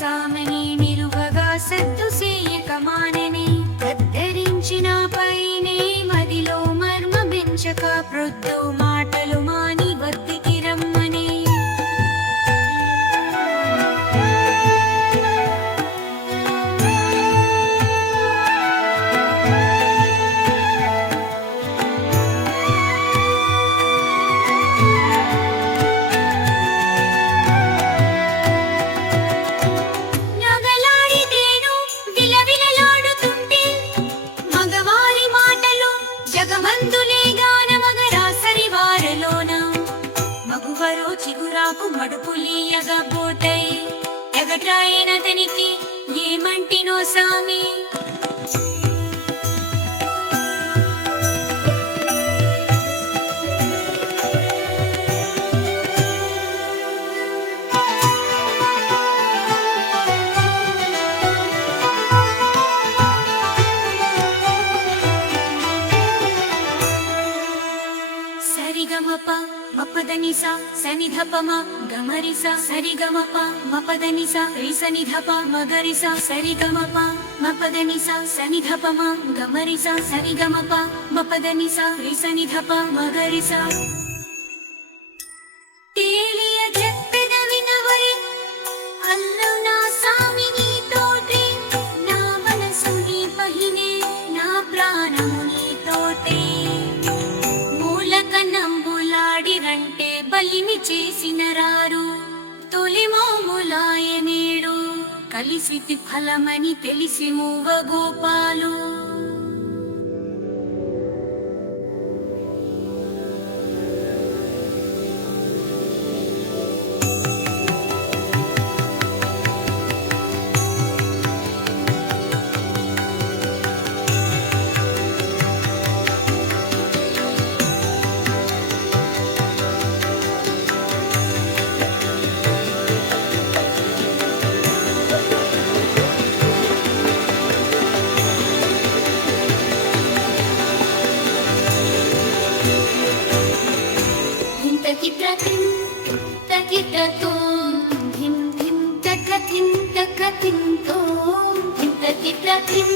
చేశామని నిరువగా సద్దు కమానని కద్దరించిన పైనే మదిలో మర్మ బెంచక ప్రొద్దు మాటలు మాని వద్దు పులియగబోతై ఎగట్రాయనతనికి ఏమంటినో సామి? సరిగమప ಮಪದನಿಸ ಸನಿಧಪಮ ಗಮರಿಸ ಸರಿಗಮಪ ಮಪದನಿಸ ರಿಸನಿಧಪ ಮಗರಿಸ ಸರಿಗಮಪ ಮಪದನಿಸ ಸನಿಧಪಮ ಗಮರಿಸ ಸರಿಗಮಪ ಮಪದನಿಸ ರಿಸನಿಧಪ ಮಗರಿಸ చేసిన రారు తొలి మోములాయనేడు. కలిసి ఫలమని తెలిసి మూవ గోపాలు ధిం తకిట ధిం తకిట తోం ధిం ధిం తక ధిం తక తోం ధిం తకిట ధిం